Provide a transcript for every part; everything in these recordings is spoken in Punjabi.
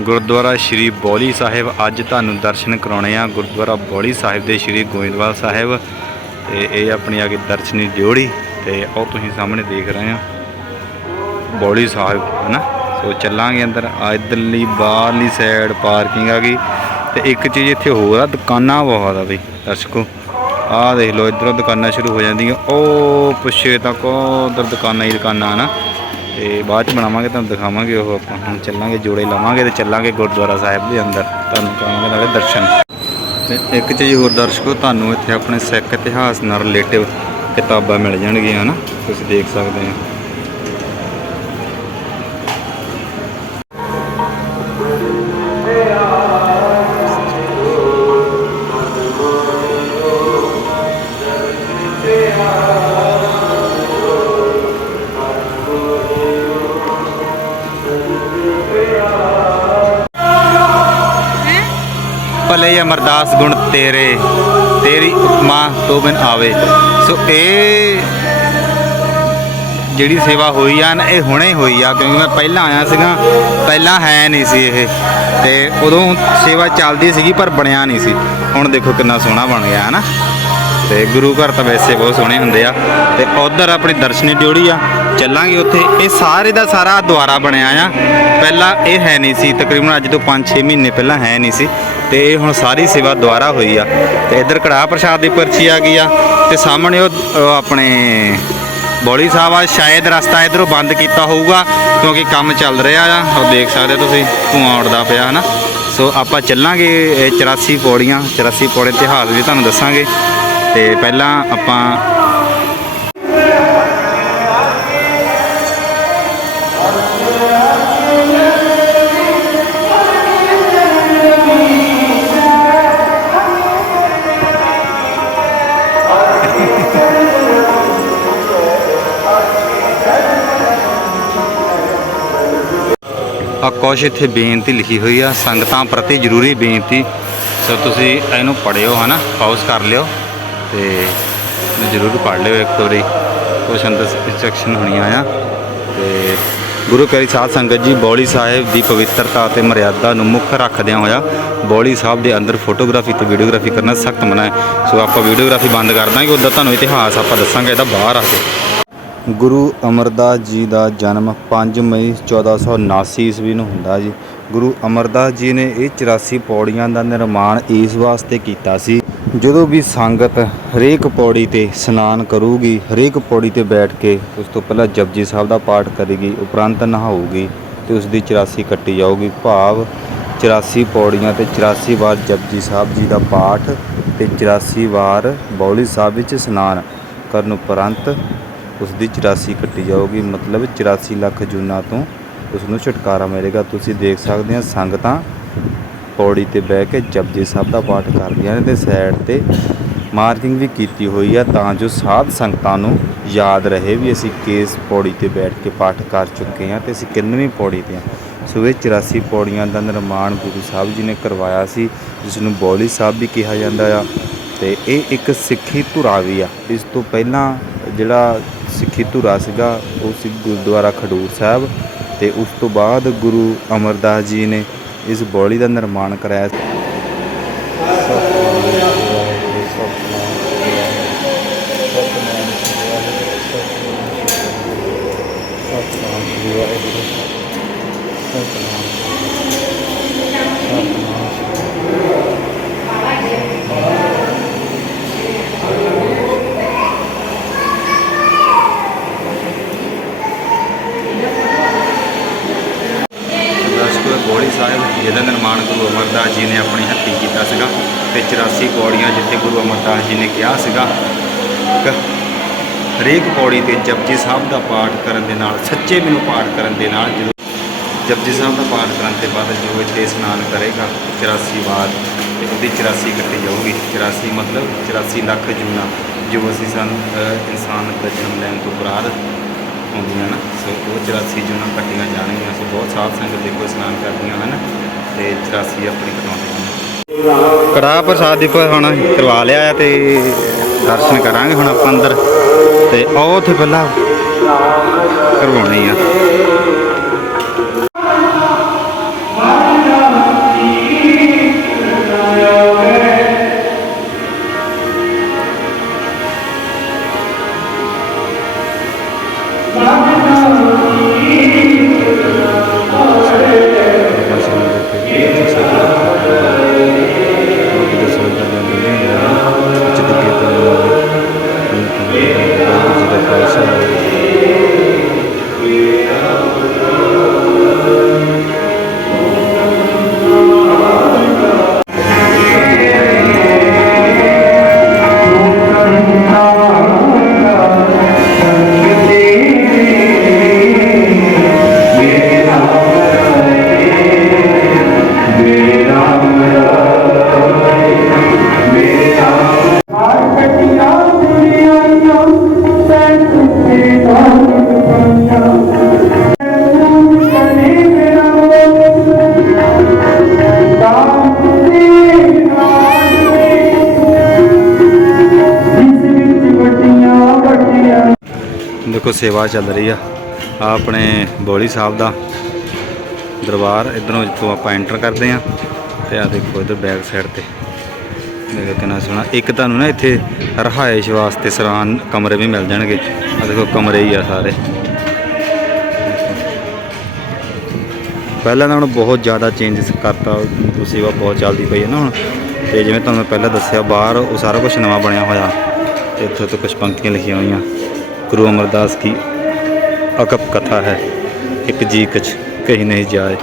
ਗੁਰਦੁਆਰਾ ਸ਼੍ਰੀ ਬੌਲੀ ਸਾਹਿਬ। ਅੱਜ ਤੁਹਾਨੂੰ ਦਰਸ਼ਨ ਕਰਾਉਣੇ ਆ ਗੁਰਦੁਆਰਾ ਬੌਲੀ ਸਾਹਿਬ ਦੇ ਸ਼੍ਰੀ ਗੋਇੰਦਵਾਲ ਸਾਹਿਬ। ਤੇ ਇਹ ਆਪਣੀ ਆ ਕੇ ਦਰਸ਼ਨੀ ਡਿਓੜੀ ਤੇ ਉਹ ਤੁਸੀਂ ਸਾਹਮਣੇ ਦੇਖ ਰਹੇ ਹੋ। ਬੌਲੀ ਸਾਹਿਬ, ਹਨਾ? ਸੋ ਚੱਲਾਂਗੇ ਅੰਦਰ। ਆ ਇੱਧਰਲੀ, ਬਾਹਰਲੀ ਸਾਈਡ ਪਾਰਕਿੰਗ ਆ ਗਈ। ਤੇ ਇੱਕ ਚੀਜ਼ ਇੱਥੇ ਹੋਰ ਆ, ਦੁਕਾਨਾਂ ਬਹੁਤ ਆ ਬਈ, ਦਰਸ਼ਕੋ। ਆਹ ਦੇਖ ਲਓ, ਇੱਧਰੋਂ ਦੁਕਾਨਾਂ ਸ਼ੁਰੂ ਹੋ ਜਾਂਦੀਆਂ। ਉਹ ਪੁੱਛੇ ਤੱਕ ਉਧਰ ਦੁਕਾਨਾਂ ਹੀ ਦੁਕਾਨਾਂ, ਹਨਾ? ਤੇ ਬਾਅਦ ਚ ਬਣਾਵਾਂਗੇ, ਤੁਹਾਨੂੰ ਦਿਖਾਵਾਂਗੇ ਉਹ ਆਪਾਂ। ਹੁਣ ਚੱਲਾਂਗੇ, ਜੋੜੇ ਲਾਵਾਂਗੇ ਤੇ ਚੱਲਾਂਗੇ ਗੁਰਦੁਆਰਾ ਸਾਹਿਬ ਦੇ ਅੰਦਰ। ਤੁਹਾਨੂੰ ਕਰਾਵਾਂਗੇ ਨਾਲੇ ਦਰਸ਼ਨ। ਤੇ ਇੱਕ ਚੀਜ਼ ਹੋਰ ਦਰਸ਼ਕੋ, ਤੁਹਾਨੂੰ ਇੱਥੇ ਆਪਣੇ ਸਿੱਖ ਇਤਿਹਾਸ ਨਾਲ ਰਿਲੇਟਿਵ ਕਿਤਾਬਾਂ ਮਿਲ ਜਾਣਗੀਆਂ, ਹਨਾ? ਤੁਸੀਂ ਦੇਖ ਸਕਦੇ ਹੋ। ਭਲੇ ਅਮਰਦਾਸ ਗੁਣ ਤੇਰੇ, ਤੇਰੀ ਉਪਮਾ ਤੋਂ ਬਿਨ ਆਵੇ। ਸੋ ਇਹ ਜਿਹੜੀ ਸੇਵਾ ਹੋਈ ਆ ਨਾ, ਇਹ ਹੁਣੇ ਹੋਈ ਆ, ਕਿਉਂਕਿ ਮੈਂ ਪਹਿਲਾਂ ਆਇਆ ਸੀਗਾ, ਪਹਿਲਾਂ ਹੈ ਨਹੀਂ ਸੀ ਇਹ। ਤੇ ਉਦੋਂ ਸੇਵਾ ਚੱਲਦੀ ਸੀਗੀ, ਪਰ ਬਣਿਆ ਨਹੀਂ ਸੀ। ਹੁਣ ਦੇਖੋ ਕਿੰਨਾ ਸੋਹਣਾ ਬਣ ਗਿਆ ਹੈ ਨਾ ਤੇ ਗੁਰੂ ਘਰ ਤਾਂ ਵੈਸੇ ਬਹੁਤ ਸੋਹਣੇ ਹੁੰਦੇ ਆ। ਤੇ ਉਧਰ ਆਪਣੀ ਦਰਸ਼ਨੀ ਡਿਓੜੀ ਆ ਚੱਲਾਂਗੇ ਉੱਥੇ। ਇਹ ਸਾਰੇ ਦਾ ਸਾਰਾ ਦੁਆਰਾ ਬਣਿਆ ਆ। ਪਹਿਲਾਂ ਇਹ ਹੈ ਨਹੀਂ ਸੀ, ਤਕਰੀਬਨ ਅੱਜ ਤੋਂ 5-6 ਮਹੀਨੇ ਪਹਿਲਾਂ ਹੈ ਨਹੀਂ ਸੀ। ਤੇ ਇਹ ਹੁਣ ਸਾਰੀ ਸੇਵਾ ਦੁਆਰਾ ਹੋਈ ਆ। ਤੇ ਇੱਧਰ ਕੜਾਹ ਪ੍ਰਸ਼ਾਦ ਦੀ ਪਰਚੀ ਆ ਗਈ ਆ। ਤੇ ਸਾਹਮਣੇ ਉਹ ਆਪਣੇ ਬੋਲੀ ਸਾਹਿਬ ਆ, ਸ਼ਾਇਦ ਰਸਤਾ ਇਧਰੋਂ ਬੰਦ ਕੀਤਾ ਹੋਊਗਾ, ਕਿਉਂਕਿ ਕੰਮ ਚੱਲ ਰਿਹਾ ਆ। ਉਹ ਦੇਖ ਸਕਦੇ ਹੋ ਤੁਸੀਂ, ਧੂਆਂ ਉੱਡਦਾ ਪਿਆ, ਹਨਾ? ਸੋ ਆਪਾਂ ਚੱਲਾਂਗੇ ਇਹ 84 ਪੌੜੀਆਂ। 84 ਪੌੜੇ ਇਤਿਹਾਸ ਵੀ ਤੁਹਾਨੂੰ ਦੱਸਾਂਗੇ। ਤੇ ਪਹਿਲਾਂ ਆਪਾਂ ਆ ਕੁਛ ਇੱਥੇ ਬੇਨਤੀ ਲਿਖੀ ਹੋਈ ਆ, ਸੰਗਤਾਂ ਪ੍ਰਤੀ ਜ਼ਰੂਰੀ ਬੇਨਤੀ। ਸੋ ਤੁਸੀਂ ਇਹਨੂੰ ਪੜਿਓ ਹਨਾ? ਪਾਉਸ ਕਰ ਲਿਓ ਤੇ ਜ਼ਰੂਰ ਪੜ ਲਿਓ ਇੱਕ ਵਾਰੀ। ਕੁਛ ਅੰਦਰ ਇੰਸਟਰਕਸ਼ਨ ਹੋਣੀਆਂ ਆ। ਤੇ ਗੁਰੂ ਪਿਆਰੀ ਸਾਧ ਸੰਗਤ ਜੀ, ਬੌਲੀ ਸਾਹਿਬ ਦੀ ਪਵਿੱਤਰਤਾ ਅਤੇ ਮਰਿਆਦਾ ਨੂੰ ਮੁੱਖ ਰੱਖਦਿਆਂ ਹੋਇਆ ਬੌਲੀ ਸਾਹਿਬ ਦੇ ਅੰਦਰ ਫੋਟੋਗ੍ਰਾਫੀ ਤੇ ਵੀਡੀਓਗ੍ਰਾਫੀ ਕਰਨਾ ਸਖਤ ਮਨਾ ਹੈ। ਸੋ ਆਪਾਂ ਵੀਡੀਓਗ੍ਰਾਫੀ ਬੰਦ ਕਰ ਦਾਂਗੇ ਉਦੋਂ ਤੁਹਾਨੂੰ ਇਤਿਹਾਸ ਆਪਾਂ ਦੱਸਾਂਗੇ, ਇਹਦਾ ਬਾਹਰ ਆ ਕੇ। ਗੁਰੂ ਅਮਰਦਾਸ ਜੀ ਦਾ ਜਨਮ 5 ਮਈ 1479 ਈਸਵੀ ਨੂੰ ਹੁੰਦਾ ਜੀ। ਗੁਰੂ ਅਮਰਦਾਸ ਜੀ ਨੇ ਇਹ 84 ਪੌੜੀਆਂ ਦਾ ਨਿਰਮਾਣ ਇਸ ਵਾਸਤੇ ਕੀਤਾ ਸੀ। ਜਦੋਂ ਵੀ ਸੰਗਤ ਹਰੇਕ ਪੌੜੀ ਤੇ ਇਸ਼ਨਾਨ ਕਰੂਗੀ, ਹਰੇਕ ਪੌੜੀ ਤੇ ਬੈਠ ਕੇ ਉਸ ਤੋਂ ਪਹਿਲਾਂ ਜਪਜੀ ਸਾਹਿਬ ਦਾ ਪਾਠ ਕਰੇਗੀ, ਉਪਰੰਤ ਨਹਾਊਗੀ ਤੇ ਉਸ ਦੀ 84 ਕੱਟੀ ਜਾਊਗੀ। ਭਾਵ 84 ਪੌੜੀਆਂ ਤੇ 84 ਵਾਰ ਜਪਜੀ ਸਾਹਿਬ ਜੀ ਦਾ ਪਾਠ ਤੇ 84 ਵਾਰ ਬੌਲੀ ਸਾਹਿਬ ਵਿੱਚ ਇਸ਼ਨਾਨ ਕਰਨ ਉਪਰੰਤ ਉਸ ਦੀ 84 ਕੱਟੀ ਜਾਊਗੀ। ਮਤਲਬ 84 ਲੱਖ ਜੂਨਾਂ ਤੋਂ ਉਸ ਨੂੰ ਛੁਟਕਾਰਾ ਮਿਲੇਗਾ। ਤੁਸੀਂ ਦੇਖ ਸਕਦੇ ਹੋ ਸੰਗਤਾਂ ਪੌੜੀ ਤੇ ਬਹਿ ਕੇ ਜਪਜੀ ਸਾਹਿਬ ਦਾ ਪਾਠ ਕਰਦੀਆਂ ਨੇ ਤੇ ਸਾਈਡ ਤੇ ਮਾਰਕਿੰਗ ਵੀ ਕੀਤੀ ਹੋਈ ਆ ਤਾਂ ਜੋ ਸਾਧ ਸੰਗਤਾਂ ਨੂੰ ਯਾਦ ਰਹੇ ਵੀ ਅਸੀਂ ਕਿਸ ਪੌੜੀ ਤੇ ਬੈਠ ਕੇ ਪਾਠ ਕਰ ਚੁੱਕੇ ਹਾਂ ਤੇ ਅਸੀਂ ਕਿੰਨਵੀਂ ਪੌੜੀ ਤੇ ਹਾਂ। ਸੋ ਇਹ 84 ਪੌੜੀਆਂ ਦਾ ਨਿਰਮਾਣ ਗੁਰੂ ਸਾਹਿਬ ਜੀ ਨੇ ਕਰਵਾਇਆ ਸੀ ਜਿਸ ਨੂੰ ਬੌਲੀ ਸਾਹਿਬ ਵੀ ਕਿਹਾ ਜਾਂਦਾ ਆ ਤੇ ਇਹ ਇੱਕ ਸਿੱਖੀ ਧੁਰਾ ਵੀ ਆ। ਇਸ ਤੋਂ ਪਹਿਲਾਂ ਜਿਹੜਾ ਸਿੱਖੀ ਧੁਰਾ ਸੀਗਾ, ਉਹ ਸੀ ਗੁਰਦੁਆਰਾ ਖਡੂਰ ਸਾਹਿਬ ਤੇ ਉਸ ਤੋਂ ਬਾਅਦ ਗੁਰੂ ਅਮਰਦਾਸ ਜੀ ਨੇ ਇਸ ਬੌਲੀ ਦਾ ਨਿਰਮਾਣ ਕਰਾਇਆ 186 ਪੌੜੀਆਂ ਜਿੱਥੇ ਗੁਰੂ ਅਮਰਦਾਸ ਜੀ ਨੇ ਕਿਹਾ ਸੀਗਾ ਹਰੇਕ ਪੌੜੀ ਤੇ ਜਪਜੀ ਸਾਹਿਬ ਦਾ ਪਾਠ ਕਰਨ ਦੇ ਨਾਲ, ਸੱਚੇ ਮੈਨੂੰ ਪਾਠ ਕਰਨ ਦੇ ਨਾਲ ਜਦੋਂ ਜਪਜੀ ਸਾਹਿਬ ਦਾ ਪਾਠ ਕਰਨ ਤੇ ਬਾਅਦ ਜੋ ਇੱਥੇ ਇਸ਼ਨਾਨ ਕਰੇਗਾ 84 ਵਾਰ, ਤੇ ਉਹਦੀ 84 ਕੱਟੀ ਜਾਊਗੀ। 84 ਮਤਲਬ 84 ਲੱਖ ਜੁਨਾ ਜੋ ਅਸੀਂ ਸਾਨੂੰ ਇਨਸਾਨ ਦਾ ਜਨਮ ਲੈਣ ਤੋਂ ਬਰਾਦ ਹੁੰਦੀਆਂ ਨਾ ਸੋ ਉਹ 84 ਜੁਨਾ ਕੱਟੀਆਂ ਜਾਣਗੀਆਂ। ਸੋ ਬਹੁਤ ਸਾਧ ਸੰਗਤ ਦੇਖੋ ਇਸ਼ਨਾਨ ਕਰਦੀਆਂ ਹਨ ਤੇ 84 ਆਪਣੀ ਕਟਾਉਂਦੀਆਂ ਕੜਾਹ ਪ੍ਰਸਾਦ ਦੀ ਹੁਣ ਕਰਵਾ ਲਿਆ ਆ ਤੇ ਦਰਸ਼ਨ ਕਰਾਂਗੇ ਹੁਣ ਆਪਾਂ ਅੰਦਰ। ਤੇ ਉਹ ਉੱਥੇ ਪਹਿਲਾਂ ਕਰਵਾਉਣੀ ਆ। ਦੇਖੋ ਸੇਵਾ ਚੱਲ ਰਹੀ ਆ। ਆ ਆਪਣੇ ਬੋਲੀ ਸਾਹਿਬ ਦਾ ਦਰਬਾਰ, ਇਧਰੋਂ ਜਿੱਥੋਂ ਆਪਾਂ ਐਂਟਰ ਕਰਦੇ ਆ। ਤੇ ਆ ਦੇਖੋ ਇਧਰ ਬੈਕ ਸਾਈਡ ਤੇ। ਦੇਖੋ ਕਿੰਨਾ ਸੋਹਣਾ। ਇੱਕ ਤੁਹਾਨੂੰ ਨਾ ਇੱਥੇ ਰਹਾਇਸ਼ ਵਾਸਤੇ ਸਰਾਂ ਕਮਰੇ ਵੀ ਮਿਲ ਜਾਣਗੇ। ਆ ਦੇਖੋ ਕਮਰੇ ਹੀ ਆ ਸਾਰੇ। ਪਹਿਲਾਂ ਨਾਲੋਂ ਬਹੁਤ ਜ਼ਿਆਦਾ ਚੇਂਜਸ ਕਰਤਾ। ਮਤਲਬ ਸੇਵਾ ਬਹੁਤ ਚੱਲਦੀ ਪਈ ਹੈ ਨਾ ਹੁਣ। ਤੇ ਜਿਵੇਂ ਤੁਹਾਨੂੰ ਪਹਿਲਾਂ ਦੱਸਿਆ, ਬਾਹਰ ਉਹ ਸਾਰਾ ਕੁਝ ਨਵਾਂ ਬਣਿਆ ਹੋਇਆ। ਤੇ ਇੱਥੇ ਤੋਂ ਕੁਝ ਪੰਕਤੀਆਂ ਲਿਖੀਆਂ ਹੋਈਆਂ। ਗੁਰੂ ਅਮਰਦਾਸ ਕੀ ਅਕਪ ਕਥਾ ਹੈ, ਇੱਕ ਜੀ ਕਛ ਕਹੀ ਨਹੀਂ ਜਾਏ।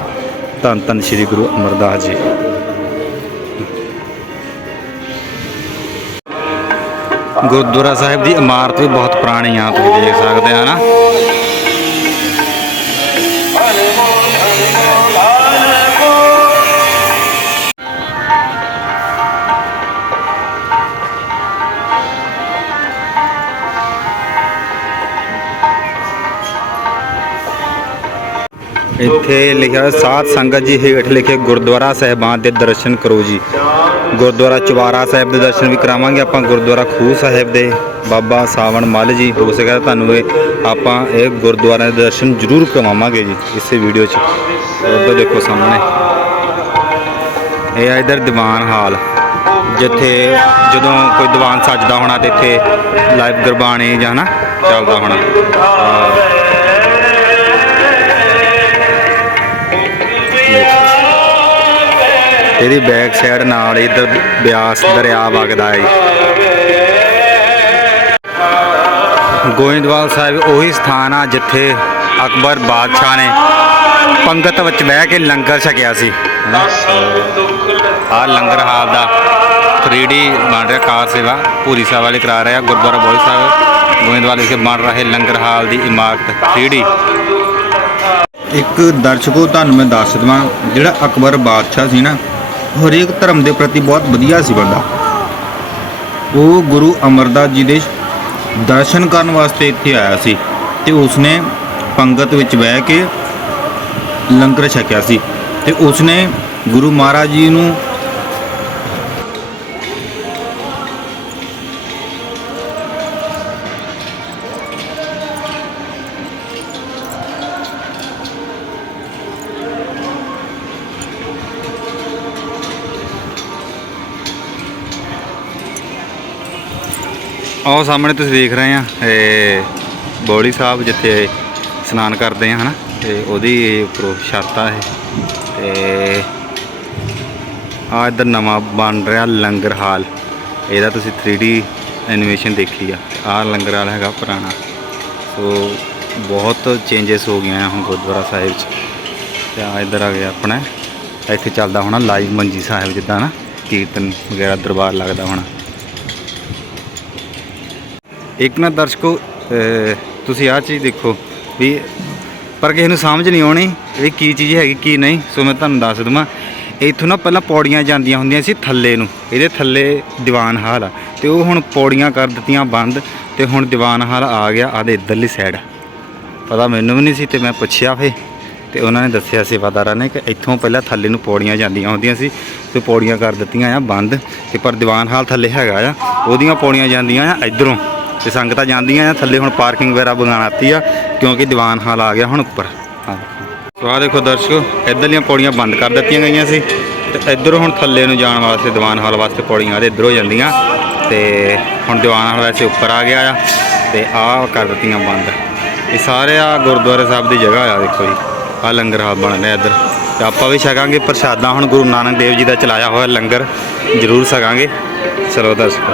ਧੰਨ ਧੰਨ ਸ੍ਰੀ ਗੁਰੂ ਅਮਰਦਾਸ ਜੀ। ਗੁਰਦੁਆਰਾ ਸਾਹਿਬ ਦੀ ਇਮਾਰਤ ਵੀ ਬਹੁਤ ਪੁਰਾਣੀ ਆ, ਤੁਸੀਂ ਦੇਖ ਸਕਦੇ ਆ ਨਾ। ਇੱਥੇ ਲਿਖਿਆ ਹੋਇਆ, ਸਾਧ ਸੰਗਤ ਜੀ ਹੇਠ ਲਿਖੇ ਗੁਰਦੁਆਰਾ ਸਾਹਿਬਾਨ ਦੇ ਦਰਸ਼ਨ ਕਰੋ ਜੀ। ਗੁਰਦੁਆਰਾ ਚਵਾਰਾ ਸਾਹਿਬ ਦੇ ਦਰਸ਼ਨ ਵੀ ਕਰਾਵਾਂਗੇ, ਆਪਾਂ ਗੁਰਦੁਆਰਾ ਖੂਹ ਸਾਹਿਬ ਦੇ, ਬਾਬਾ ਸਾਵਣ ਮੱਲ ਜੀ, ਹੋ ਸਕਦਾ ਤੁਹਾਨੂੰ ਇਹ, ਆਪਾਂ ਇਹ ਗੁਰਦੁਆਰਿਆਂ ਦੇ ਦਰਸ਼ਨ ਜ਼ਰੂਰ ਕਰਵਾਵਾਂਗੇ ਜੀ, ਇਸੇ ਵੀਡੀਓ 'ਚ। ਉੱਧਰ ਦੇਖੋ ਸਾਹਮਣੇ। ਇਹ ਆ ਇਧਰ ਦੀਵਾਨ ਹਾਲ, ਜਿੱਥੇ ਜਦੋਂ ਕੋਈ ਦੀਵਾਨ ਸੱਜਦਾ ਹੋਣਾ ਤੇ ਇੱਥੇ ਲਾਈਵ ਗੁਰਬਾਣੀ ਜਾਂ ਨਾ ਚੱਲਦਾ ਹੋਣਾ। ਇਹਦੀ ਬੈਕ ਸਾਈਡ ਨਾਲ ਇਧਰ ਬਿਆਸ ਦਰਿਆ ਵਗਦਾ ਹੈ ਗੋਇੰਦਵਾਲ ਸਾਹਿਬ, ਉਹੀ ਸਥਾਨ ਆ ਜਿੱਥੇ ਅਕਬਰ ਬਾਦਸ਼ਾਹ ਨੇ ਪੰਗਤ ਵਿੱਚ ਬਹਿ ਕੇ ਲੰਗਰ ਛਕਿਆ ਸੀ। ਆ ਲੰਗਰ ਹਾਲ ਦਾ 3D ਬਣ ਰਿਹਾ, ਕਾਰ ਸੇਵਾ ਪੂਰੀ ਸਾਹਿਬ ਵਾਲੇ ਕਰਾ ਰਿਹਾ ਗੁਰਦੁਆਰਾ ਬੋਈ ਸਾਹਿਬ, ਗੋਇੰਦਵਾਲ ਵਿਖੇ ਬਣ ਰਹੇ ਲੰਗਰ ਹਾਲ ਦੀ ਇਮਾਰਤ 3D ਇੱਕ ਦਰਸ਼ਕੋ, ਤੁਹਾਨੂੰ ਮੈਂ ਦੱਸ ਦਵਾਂ, ਜਿਹੜਾ ਅਕਬਰ ਬਾਦਸ਼ਾਹ ਸੀ ਨਾ ਹਰੇਕ ਧਰਮ ਦੇ ਪ੍ਰਤੀ ਬਹੁਤ ਵਧੀਆ ਸੀ ਬੰਦਾ। ਉਹ ਗੁਰੂ ਅਮਰਦਾਸ ਜੀ ਦੇ ਦਰਸ਼ਨ ਕਰਨ ਵਾਸਤੇ ਇੱਥੇ ਆਇਆ ਸੀ ਤੇ ਉਸਨੇ ਪੰਗਤ ਵਿੱਚ ਬਹਿ ਕੇ ਲੰਗਰ ਛਕਿਆ ਸੀ ਤੇ ਉਸਨੇ ਗੁਰੂ ਮਹਾਰਾਜ ਜੀ ਨੂੰ ਆਹ ਸਾਹਮਣੇ ਤੁਸੀਂ ਦੇਖ ਰਹੇ ਆ, ਇਹ ਬੋਲੀ ਸਾਹਿਬ ਜਿੱਥੇ ਇਸ਼ਨਾਨ ਕਰਦੇ ਆ, ਹਨਾ? ਤੇ ਉਹਦੀ ਉੱਪਰੋਂ ਛੱਤ ਆ ਇਹ। ਤੇ ਆ ਇੱਧਰ ਨਵਾਂ ਬਣ ਰਿਹਾ ਲੰਗਰ ਹਾਲ। ਇਹਦਾ ਤੁਸੀਂ 3D ਐਨੀਮੇਸ਼ਨ ਦੇਖੀ ਆ। ਆ ਲੰਗਰ ਹਾਲ ਹੈਗਾ ਪੁਰਾਣਾ। ਸੋ ਬਹੁਤ ਚੇਂਜਸ ਹੋ ਗਈਆਂ ਆ ਹੁਣ ਗੁਰਦੁਆਰਾ ਸਾਹਿਬ 'ਚ। ਤੇ ਆ ਇੱਧਰ ਆ ਗਿਆ ਆਪਣਾ। ਇੱਥੇ ਚੱਲਦਾ ਹੋਣਾ ਲਾਈਵ ਮੰਜੀ ਸਾਹਿਬ ਜਿੱਦਾਂ ਨਾ ਕੀਰਤਨ ਵਗੈਰਾ ਦਰਬਾਰ ਲੱਗਦਾ ਹੋਣਾ। ਇੱਕ ਨਾ ਦਰਸ਼ਕੋ ਤੁਸੀਂ ਆਹ ਚੀਜ਼ ਦੇਖੋ ਵੀ ਪਰ ਕਿਸੇ ਨੂੰ ਸਮਝ ਨਹੀਂ ਆਉਣੀ ਇਹ ਕੀ ਚੀਜ਼ ਹੈਗੀ, ਕੀ ਨਹੀਂ। ਸੋ ਮੈਂ ਤੁਹਾਨੂੰ ਦੱਸ ਦਵਾਂ, ਇੱਥੋਂ ਨਾ ਪਹਿਲਾਂ ਪੌੜੀਆਂ ਜਾਂਦੀਆਂ ਹੁੰਦੀਆਂ ਸੀ ਥੱਲੇ ਨੂੰ, ਇਹਦੇ ਥੱਲੇ ਦੀਵਾਨ ਹਾਲ ਆ। ਤੇ ਉਹ ਹੁਣ ਪੌੜੀਆਂ ਕਰ ਦਿੱਤੀਆਂ ਬੰਦ ਤੇ ਹੁਣ ਦੀਵਾਨ ਹਾਲ ਆ ਗਿਆ ਆਦੇ ਇੱਧਰਲੀ ਸਾਈਡ ਪਤਾ ਮੈਨੂੰ ਵੀ ਨਹੀਂ ਸੀ ਤੇ ਮੈਂ ਪੁੱਛਿਆ ਫੇ, ਤੇ ਉਹਨਾਂ ਨੇ ਦੱਸਿਆ ਸੇਵਾਦਾਰਾਂ ਨੇ ਕਿ ਇੱਥੋਂ ਪਹਿਲਾਂ ਥੱਲੇ ਨੂੰ ਪੌੜੀਆਂ ਜਾਂਦੀਆਂ ਹੁੰਦੀਆਂ ਸੀ ਤੇ ਪੌੜੀਆਂ ਕਰ ਦਿੱਤੀਆਂ ਆ ਬੰਦ ਤੇ ਪਰ ਦੀਵਾਨ ਹਾਲ ਥੱਲੇ ਹੈਗਾ ਆ, ਉਹਦੀਆਂ ਪੌੜੀਆਂ ਜਾਂਦੀਆਂ ਆ ਇਧਰੋਂ। ਤੇ ਸੰਗਤਾਂ ਜਾਂਦੀਆਂ ਆ, ਥੱਲੇ ਹੁਣ ਪਾਰਕਿੰਗ ਵਗੈਰਾ ਬਣਾਤੀ ਆ, ਕਿਉਂਕਿ ਦੀਵਾਨ ਹਾਲ ਆ ਗਿਆ ਹੁਣ ਉੱਪਰ। ਹਾਂ ਸੋ ਆਹ ਦੇਖੋ ਦਰਸ਼ਕੋ ਇੱਧਰਲੀਆਂ ਪੌੜੀਆਂ ਬੰਦ ਕਰ ਦਿੱਤੀਆਂ ਗਈਆਂ ਸੀ, ਤੇ ਇੱਧਰੋਂ ਹੁਣ ਥੱਲੇ ਨੂੰ ਜਾਣ ਵਾਸਤੇ, ਦੀਵਾਨ ਹਾਲ ਵਾਸਤੇ ਪੌੜੀਆਂ ਇਹਦੇ ਇੱਧਰੋਂ ਜਾਂਦੀਆਂ, ਤੇ ਹੁਣ ਦੀਵਾਨ ਹਾਲ ਵੈਸੇ ਉੱਪਰ ਆ ਗਿਆ ਆ, ਤੇ ਆਹ ਕਰ ਦਿੱਤੀਆਂ ਬੰਦ। ਇਹ ਸਾਰੇ ਆ ਗੁਰਦੁਆਰੇ ਸਾਹਿਬ ਦੀ ਜਗ੍ਹਾ ਆ, ਦੇਖੋ ਜੀ ਆ ਲੰਗਰ ਹਾਲ ਬਣ ਰਿਹਾ ਇੱਧਰ। ਤੇ ਆਪਾਂ ਵੀ ਛਕਾਂਗੇ, ਪ੍ਰਸ਼ਾਦਾ ਹੁਣ ਗੁਰੂ ਨਾਨਕ ਦੇਵ ਜੀ ਦਾ ਚਲਾਇਆ ਹੋਇਆ ਲੰਗਰ, ਜ਼ਰੂਰ ਛਕਾਂਗੇ। ਚਲੋ ਦਰਸ਼ਕੋ।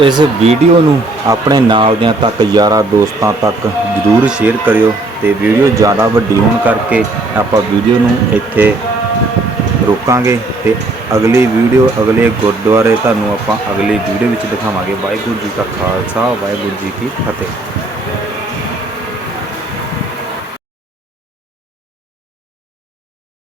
ਇਸ ਵੀਡੀਓ ਨੂੰ ਆਪਣੇ ਨਾਲ ਦਿਆਂ ਤੱਕ ਯਾਰਾਂ ਦੋਸਤਾਂ ਤੱਕ ਜਰੂਰ ਸ਼ੇਅਰ ਕਰਿਓ ਤੇ ਵੀਡੀਓ ਜ਼ਿਆਦਾ ਵੱਡੀ ਹੋਣ ਕਰਕੇ ਆਪਾਂ ਵੀਡੀਓ ਨੂੰ ਇੱਥੇ ਰੋਕਾਂਗੇ ਤੇ ਅਗਲੀ ਵੀਡੀਓ, ਅਗਲੇ ਗੁਰਦੁਆਰੇ ਤੁਹਾਨੂੰ ਆਪਾਂ ਅਗਲੀ ਵੀਡੀਓ ਵਿੱਚ ਦਿਖਾਵਾਂਗੇ। ਵਾਹਿਗੁਰੂ ਜੀ ਕਾ ਖਾਲਸਾ, ਵਾਹਿਗੁਰੂ ਜੀ ਕੀ ਫਤਿਹ।